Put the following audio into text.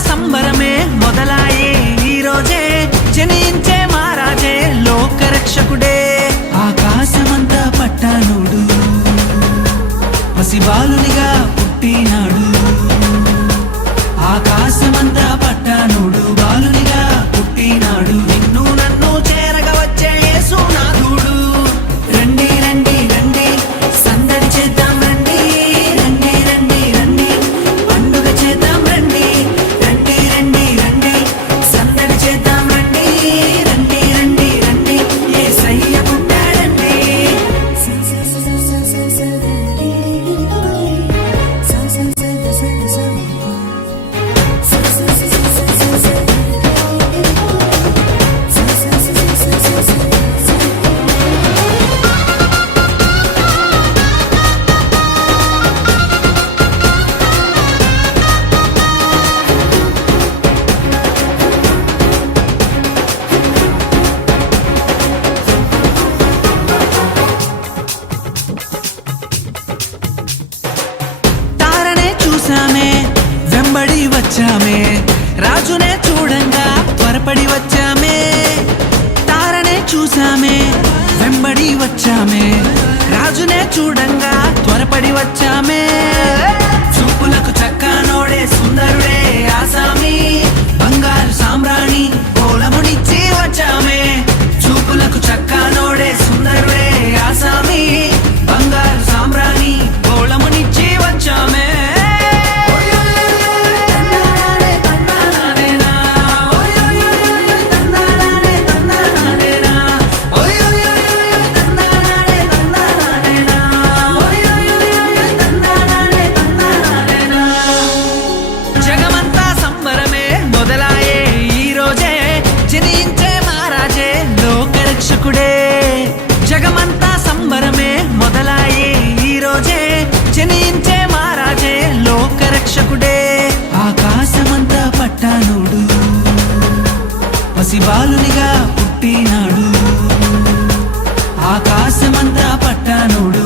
సంబరమే మొదలాయే ఈ రోజే జనించే మహారాజే లోకరక్షకుడే ఆకాశమంతా పట్టానుడు పసిబాలునిగా పుట్టినాడు ఆకాశమంతా పట్టానుడు బాలునిగా పుట్టినాడు నిన్ను నన్ను చేరగా వచ్చే యేసునాథుడు రండి రండి రండి సందడి చేద్దాం రండి రండి రండి రండి పండుగ చేద్దాం రండి రండి రండి రండి సందడి చేద్దాం రండి రండి రండి రండి యేసయ్య పుట్టాడండి చూసామే వెంబడి వచ్చామే రాజునే చూడంగా త్వరపడి వచ్చామే తారనే చూసామే వెంబడి వచ్చామే రాజునే చూడంగా త్వరపడి వచ్చామే చూపులకు చక్కనోడే సుందరుడే ఆసామి బంగారు సామ్రాణి కోలమునిచ్చి వచ్చామే చూపులకు చక్కనోడే సుందరుడే ఆసామి బంగారు సామ్రాణి కోలమునిచ్చి వచ్చామే జగమంతా సంబరమే మొదలాయే ఈ రోజే జనించే మహారాజే లోకరక్షకుడే ఆకాశమంతా పట్టానుడు పసిబాలునిగా పుట్టినాడు ఆకాశమంతా పట్టానుడు